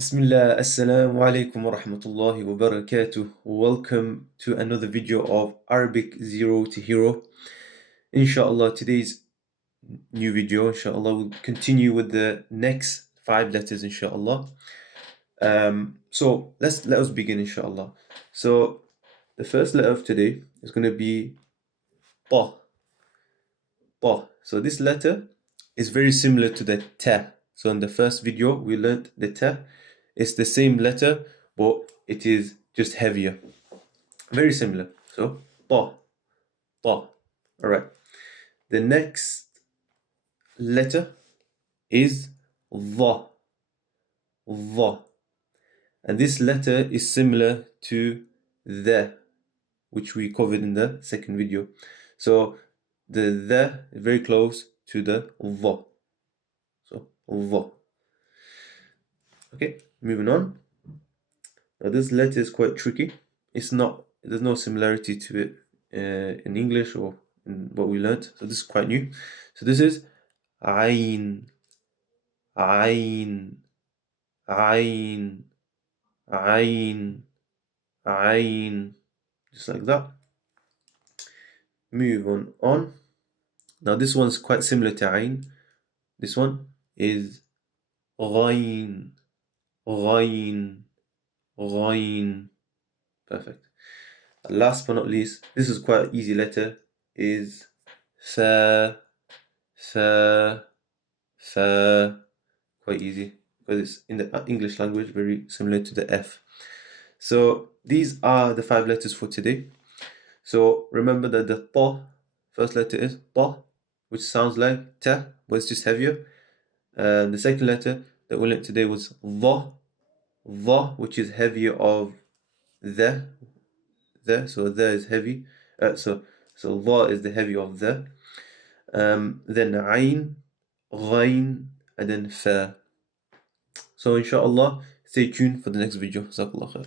Bismillah, Assalamu alaikum wa rahmatullahi wa barakatuh. Welcome to another video of Arabic Zero to Hero. Inshallah, today's new video, inshallah, will continue with the next 5 letters, inshallah. So let us begin, inshallah. So the first letter of today is going to be Ta. Ta. So this letter is very similar to the Ta. So in the first video, we learned the Ta. It's the same letter, but it is just heavier. Very similar. So, Ta. Ta. Alright. The next letter is Dha. Dha. And this letter is similar to the, which we covered in the second video. So, the is very close to the Dha. So, Dha. Okay, moving on. Now this letter is quite tricky. There's no similarity to it in English or in what we learned. So this is quite new. So this is Ayn, Ayn, Ayn, Ayn, Ayn. Just like that. Move on. Now this one's quite similar to Ayn. This one is Ghayn, Ghayn, Ghayn. Perfect. And last but not least, this is quite an easy letter, is Fa, Fa, Fa. Quite easy because it's in the English language, very similar to the F. So these are the 5 letters for today. So remember that the Ta, first letter is Ta, which sounds like Ta, but it's just heavier. The second letter that we learned today was Dha, Dha, which is heavier of the. So the is heavy. So Dha is the heavy of the. Then Ayn, Ghayn, and then Fa. So inshallah, stay tuned for the next video. Jazakallah khair.